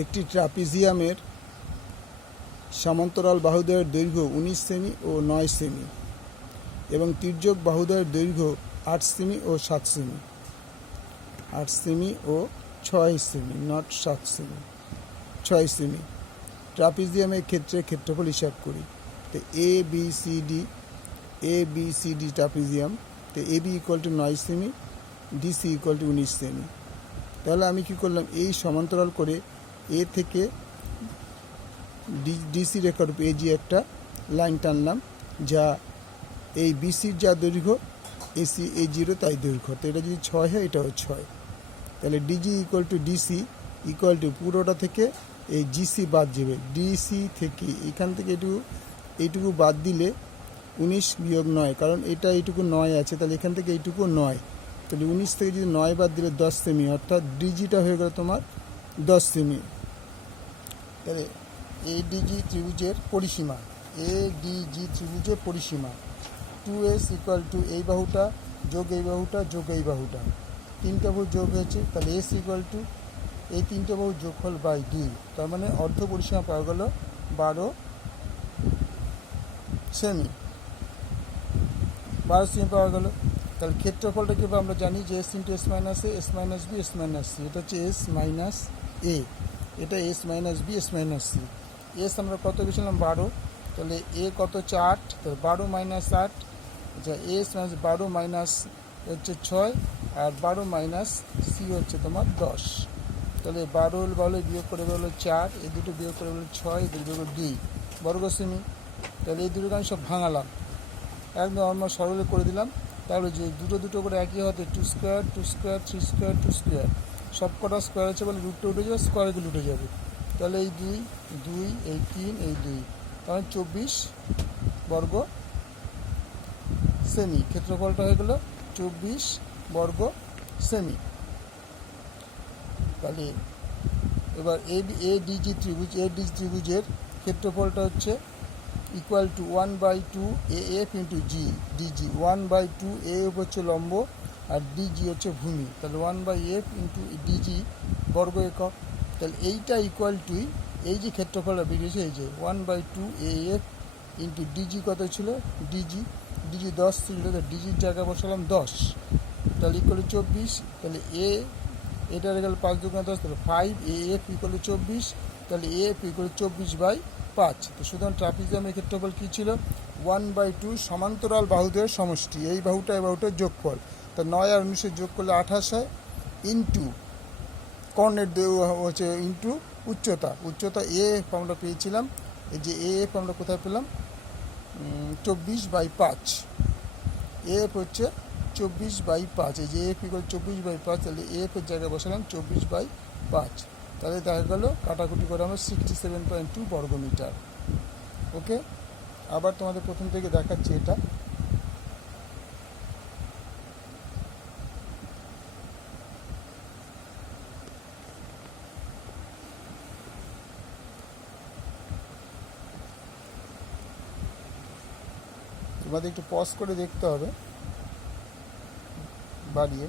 একটি ট্রাপিজিয়ামের সমান্তরাল বাহুদ্বয়ের দৈর্ঘ্য 19 সেমি ও 9 সেমি এবং তির্যক বাহুদ্বয়ের দৈর্ঘ্য 8 সেমি ও 7 সেমি। 8 সেমি ও 6 সেমি, নট 7 সেমি, 6 সেমি। ট্রাপিজিয়ামের ক্ষেত্রে ক্ষেত্রফল হিসাব করি। তো A B C D trapezium. তো এ বি ইকুয়াল টু 9 সেমি, ডিসি ইকুয়াল টু 19 সেমি। তাহলে আমি কি করলাম, এই সমান্তরাল করে এ থেকে ডিসি রেখার উপর এজি একটা লাইন টানলাম, যা এই বিসির যা দৈর্ঘ্য এসি এ জিরো তাই দৈর্ঘ্য। তো এটা যদি 6 হয়, এটাও 6। তাহলে DG equal to DC equal to পুরোটা থেকে এই জিসি বাদ যাবে। ডিসি থেকে এখান থেকে এইটুকু বাদ দিলে 19 বিয়োগ 9, কারণ এটা এইটুকু 9 আছে, তাহলে এখান থেকে এইটুকু 9। তাহলে 19 থেকে যদি 9 বাদ দিলে 10 সেমি, অর্থাৎ ডিজিটা হয়ে গেল তোমার 10 সেমি। তাহলে এডিজি ত্রিভুজের পরিসীমা, এডিজি ত্রিভুজের পরিসীমা 2s ইকুয়াল টু এই বাহুটা যোগ এই বাহুটা যোগ এই বাহুটা, তিনটা বাহু যোগ হয়েছে। তাহলে এস ইকুয়াল টু এই তিনটে বাহু যোগফল বাই ডি, তার মানে অর্ধ পরিসীমা পাওয়া গেল 12 সেমি। 12 সেমি পাওয়া গেল। তাহলে ক্ষেত্রফলটা কীভাবে আমরা জানি যে S into S minus A, S minus B, S minus C. এটা হচ্ছে এস মাইনাস এ, এটা S minus B, S minus C. S আমরা কত পেয়েছিলাম 12, তাহলে এ কত হচ্ছে 8, তাহলে 12 মাইনাস 8, আচ্ছা এস মাইনাস 12 মাইনাস হচ্ছে 6, আর 12 মাইনাস সি হচ্ছে তোমার 10। তাহলে 12 বিয়োগ করে বেরোলো 4, এই দুটো বিয়োগ করে বেরোলো 6, এই দুটো বিয়োগ করে 2 বর্গ সেমি। তাহলে এই দুটোকে আমি সব ভাঙালাম, একদম আমরা সরলে করে দিলাম। তাহলে যে দুটো করে একই হতে 2 স্কোয়ার 2 স্কোয়ার 3 স্কোয়ার 2 স্কোয়ার, সব কটা স্কোয়ার আছে বলে রুটটা উঠে যাবে, স্কোয়ারগুলো উঠে যাবে। তাহলে এই 2 এই 3 এই 2, তাহলে 24 বর্গ সেমি। ক্ষেত্রফলটা হয়ে গেল 24 বর্গ সেমি। তাহলে এবার এডিজি ত্রিভুজের ক্ষেত্রফলটা হচ্ছে equal to 1/2 AF into G DG. 1/2 AF হচ্ছে লম্ব আর ডিজি হচ্ছে ভূমি, তাহলে 1/f ইন্টু ডিজি বর্গ একক। তাহলে এইটা ইকুয়াল টু এই যে ক্ষেত্রফলটা বেরিয়েছে, এই যে 1/2 এএফ ইন্টু ডিজি কত ছিল, ডিজি 10 ছিল, ডিজির জায়গা বসালাম 10, তাহলে ইকুয়াল 24। তাহলে এটা হয়ে গেল 5 2 10, তাহলে 5 এএফ ইকুয়াল 24, তাহলে এএফ ইকুয়াল 24/5। তো সুতরাং ট্রাপিজিয়ামের ক্ষেত্রফল কী ছিল, 1/2 সমান্তরাল বাহুদ্বয়ের সমষ্টি, এই বাহুটা এই বাহুটার যোগফল। তা 9 আর 19 যোগ করলে 28 হয়, ইন্টু কর্ণের হচ্ছে ইন্টু উচ্চতা এএফ আমরা পেয়েছিলাম, এই যে এএফ আমরা কোথায় পেলাম 24/5, এএফ হচ্ছে 24/5, এই যে এফ ইকুয়াল 24/5, তাহলে এফ এর জায়গায় বসালাম 24/5। তাহলে দেখা গেল কাটাকুটি করে আমরা 67.2 বর্গমিটার। ওকে, আবার তোমাদের প্রথম থেকে দেখাচ্ছি এটা। তোমাদের একটু পজ করে দেখতে হবে বাড়িয়ে।